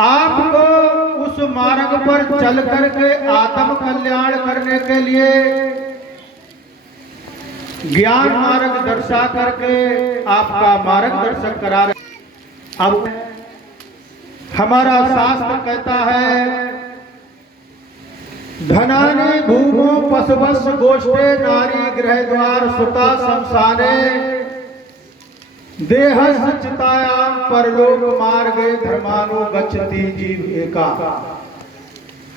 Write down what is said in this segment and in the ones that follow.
आपको उस मार्ग पर चल करके आत्म कल्याण करने के लिए ज्ञान मार्ग दर्शा करके आपका मार्गदर्शन करा रहे। अब हमारा शास्त्र कहता है, धनानि भूमो पशवस् गोष्ठे नारी गृह द्वार सुता शमशाने देहस्य चितायाम परलोक मार्गे धर्मानु गच्छति जीव एका।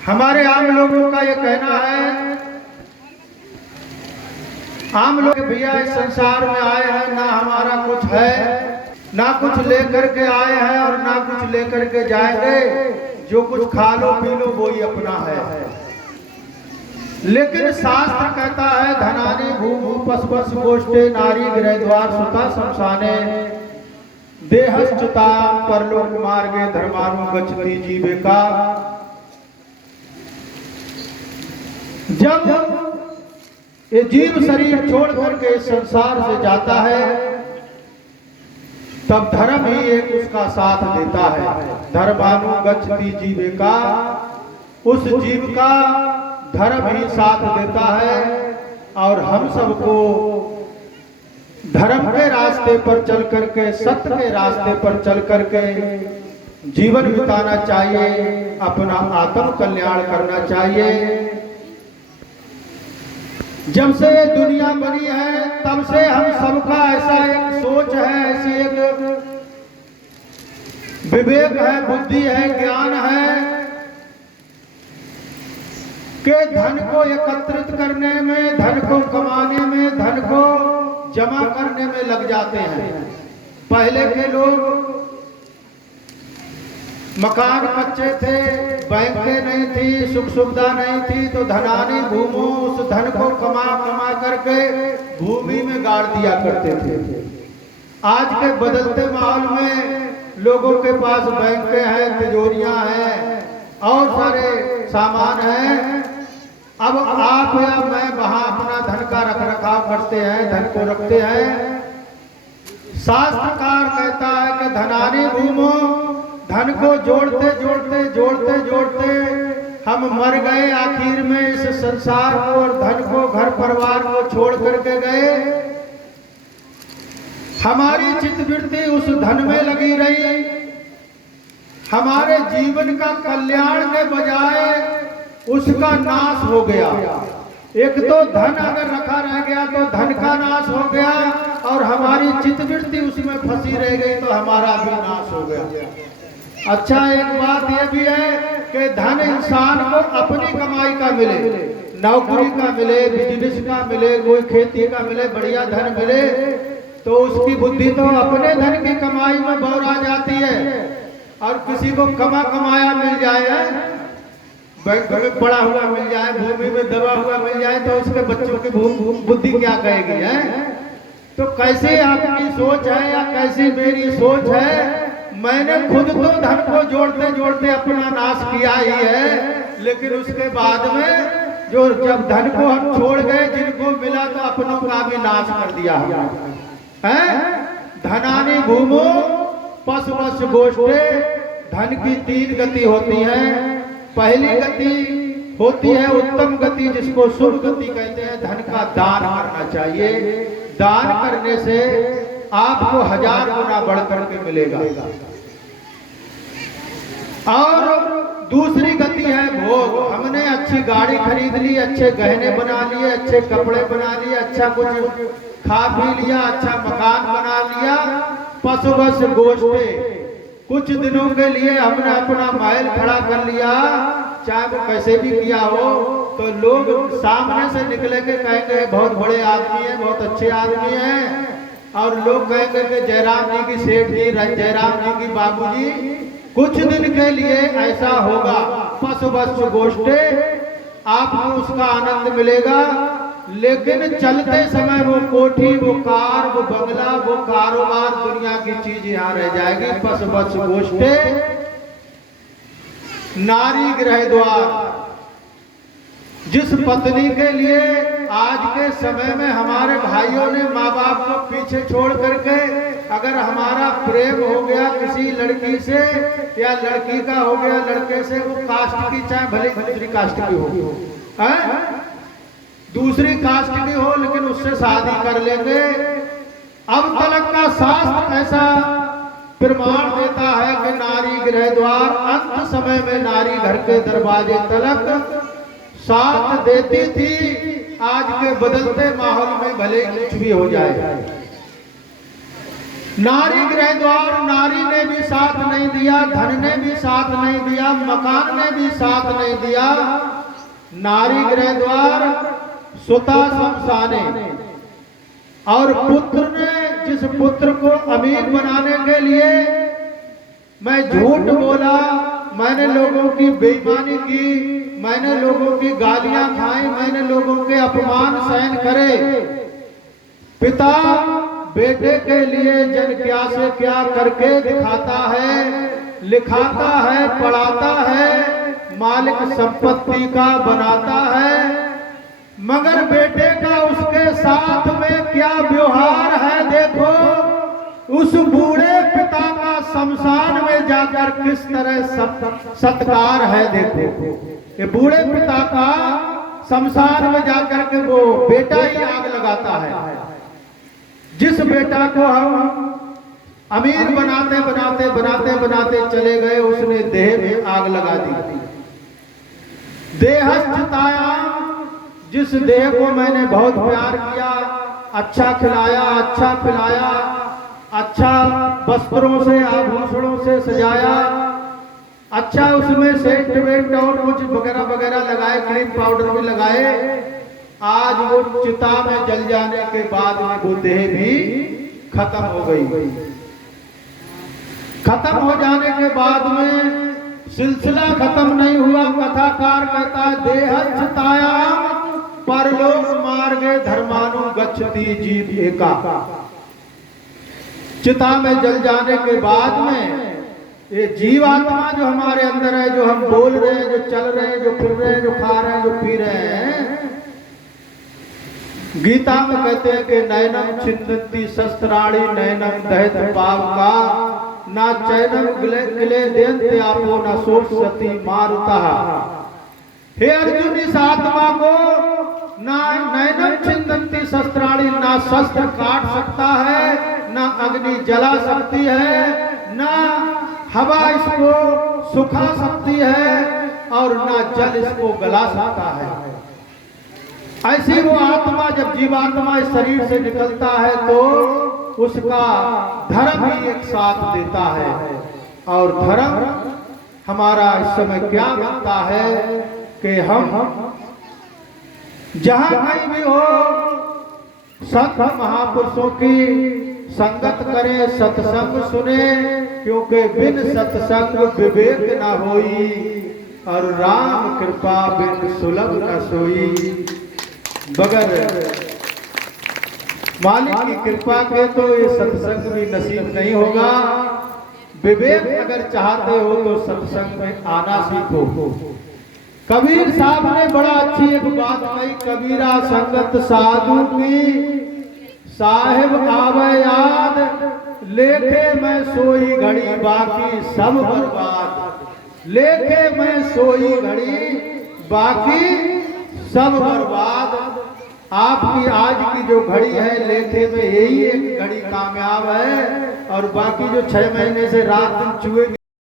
हमारे आम लोगों का ये कहना है, आम लोग भैया इस संसार में आए हैं, ना हमारा कुछ है, ना कुछ लेकर के आए हैं और ना कुछ लेकर के जाएंगे, जो कुछ खा लो पी लो वो ही अपना है। लेकिन शास्त्र कहता है, धनानि भूमु पशवस् गोष्ठे नारी गृह द्वार सुता शमशाने देहश्च्युता परलोक मार्गे धर्मानु गच्छति जीवेका। जब ये जीव शरीर छोड़ करके इस संसार से जाता है, तब धर्म ही एक उसका साथ देता है। धर्मानु गच्छति जीवेका, उस जीव का धर्म ही साथ देता है। और हम सबको धर्म के रास्ते पर चल करके, सत्य के रास्ते पर चल करके जीवन बिताना चाहिए, अपना आत्म कल्याण करना चाहिए। जब से ये दुनिया बनी है तब से हम सबका ऐसा एक सोच है, ऐसी एक विवेक है, बुद्धि है, ज्ञान है कि धन को एकत्रित करने में, धन को कमाने में, धन को जमा करने में लग जाते हैं। पहले के लोग मकान कच्चे थे, बैंकें नहीं थी, सुख सुविधा नहीं थी, तो धनानि भूमो, उस धन को कमा कमा करके भूमि में गाड़ दिया करते थे। आज के बदलते माहौल में लोगों के पास बैंकें हैं, तिजोरियां हैं और सारे सामान हैं। अब आप या मैं वहां अपना धन का रख रखाव करते हैं, धन को रखते हैं। शास्त्रकार कहता है कि धनानि भूमो, धन को जोड़ते जोड़ते जोड़ते जोड़ते हम मर गए। आखिर में इस संसार को और धन को, घर परिवार को छोड़ करके गए। हमारी चित्तवृत्ति उस धन में लगी रही। हमारे जीवन का कल्याण के बजाय उसका नाश हो गया। एक तो धन अगर रखा रह गया तो धन का नाश हो गया, और हमारी चित्तवृत्ति उसमें फंसी रह गई तो हमारा भी नाश हो गया। अच्छा, एक बात यह भी है कि धन इंसान को अपनी कमाई का मिले, नौकरी का मिले, बिजनेस का मिले, कोई खेती का मिले, बढ़िया धन मिले, तो उसकी बुद्धि तो अपने धन की कमाई में बौरा जाती है। और किसी को कमाया मिल जाए, बैंक में पड़ा हुआ मिल जाए, भूमि में दबा हुआ मिल जाए, तो उसके बच्चों की बुद्धि क्या कहेगी है? तो कैसे आपकी सोच है या कैसी मेरी सोच है? मैंने खुद तो धन को जोड़ते जोड़ते अपना नाश किया ही है, लेकिन उसके बाद में जो जब धन को हम छोड़ गए, जिनको मिला तो अपनों का भी नाश कर दिया है। धनानि भूमो पशवस् गोष्ठे, धन की 3 गति होती है। पहली गति होती है उत्तम गति, जिसको शुभ गति कहते हैं। धन का दान करना चाहिए। दान करने से आपको 1000 गुना बढ़ करके मिलेगा। और दूसरी गति है भोग। हमने अच्छी गाड़ी खरीद ली, अच्छे गहने बना लिए, अच्छे कपड़े बना लिए, अच्छा कुछ खा पी लिया, अच्छा मकान बना लिया। पशवस् गोष्ठे, कुछ दिनों के लिए हमने अपना महल खड़ा कर लिया, चाहे वो कैसे भी किया हो, तो लोग सामने से निकले के कहेंगे बहुत बड़े आदमी हैं, बहुत अच्छे आदमी हैं। और लोग कहेंगे कि जयराम जी की सेठ जी, जयराम जी की बाबूजी। कुछ दिन के लिए ऐसा होगा। पशवस् गोष्ठे, आपको उसका आनंद मिलेगा, लेकिन चलते समय वो कोठी, वो कार, वो बंगला, वो कारोबार, दुनिया की चीज यहाँ रह जाएगी। पशवस् गोष्ठे नारी गृह द्वार, जिस पत्नी के लिए आज के समय में हमारे भाइयों ने माँ बाप को पीछे छोड़ करके अगर हमारा प्रेम हो गया किसी लड़की से या लड़की का हो गया लड़के से, वो कास्ट की चाहे भले दूसरी कास्ट की हो, है? दूसरी कास्ट की हो, लेकिन उससे शादी कर लेंगे। अब तलक का शास्त्र ऐसा प्रमाण देता है कि नारी गृह द्वार, अंत समय में नारी घर के दरवाजे तलक साथ देती थी। आज के बदलते माहौल में भले कुछ भी हो जाए, नारी गृह द्वार, नारी ने भी साथ नहीं दिया, धन ने भी साथ नहीं दिया, मकान ने भी साथ नहीं दिया। नारी गृह द्वार सुता शमशाने, और पुत्र ने, जिस पुत्र को अमीर बनाने के लिए मैं झूठ बोला, मैंने लोगों की बेईमानी की, मैंने लोगों की गालियां खाई, मैंने लोगों के अपमान सहन करे, पिता बेटे के लिए जन क्या से क्या करके दिखाता है, लिखाता है, पढ़ाता है, मालिक संपत्ति का बनाता है, मगर बेटे का उसके साथ में क्या व्यवहार है देखो। उस बूढ़े पिता का शमशान में जाकर किस तरह सत्कार है देखो। ये बूढ़े पिता का शमशान में जाकर के वो बेटा ही आग लगाता है। जिस बेटा को हम अमीर बनाते बनाते बनाते बनाते चले गए, उसने देह में आग लगा दी। देहस्थिताया, जिस देह को मैंने बहुत प्यार किया, अच्छा खिलाया, अच्छा पिलाया, अच्छा वस्त्रों से आभूषणों से सजाया, अच्छा उसमें सेंट वेंट और कुछ वगैरह वगैरह लगाए, क्रीम पाउडर भी लगाए, आज वो चिता में जल जाने के बाद में वो देह भी खत्म हो गई। खत्म हो जाने के बाद में सिलसिला खत्म नहीं हुआ। कथाकार कहता है देहस्थितायाम परलोक मार्गे धर्मानु गच्छति जीव एका। चिता में जल जाने के बाद में ये जीवात्मा जो हमारे अंदर है, जो हम बोल रहे हैं, जो चल रहे हैं, जो फिर रहे हैं, जो खा रहे हैं, जो पी रहे हैं, गीता में कहते हैं कि नैनम छिन्नति शस्त्राणी नैनम दहत पाव का, ना चैनम गिले देन्ते आपो ना सोचती मारुता। हे अर्जुन, इस आत्मा को ना नैनम छिन्नति शस्त्राणी, ना शस्त्र काट सकता है, ना अग्नि जला सकती है, ना हवा इसको सुखा सकती है, और ना जल इसको गला सकता है। ऐसी वो आत्मा जब जीवात्मा इस शरीर से निकलता है तो उसका धर्म ही एक साथ देता है। और धर्म हमारा इस समय क्या बनता है कि हम जहां कहीं भी हो संत महापुरुषों की संगत करें, सत्संग सुने, क्योंकि बिन सत्संग विवेक न होई, और राम कृपा बिन सुलभ न सोई। बगैर मालिक की कृपा के तो ये सत्संग भी नसीब नहीं होगा। विवेक अगर चाहते हो तो सत्संग में आना सीखो। कबीर साहब ने बड़ा अच्छी एक बात कही, कबीरा संगत साधु की साहिब आवे याद, लेखे मैं सोई घड़ी बाकी सब बर्बाद। लेखे मैं सोई घड़ी बाकी सब बर्बाद। आपकी आज की जो घड़ी है लेखे में, यही एक घड़ी कामयाब है, और बाकी जो 6 महीने से रात दिन चुए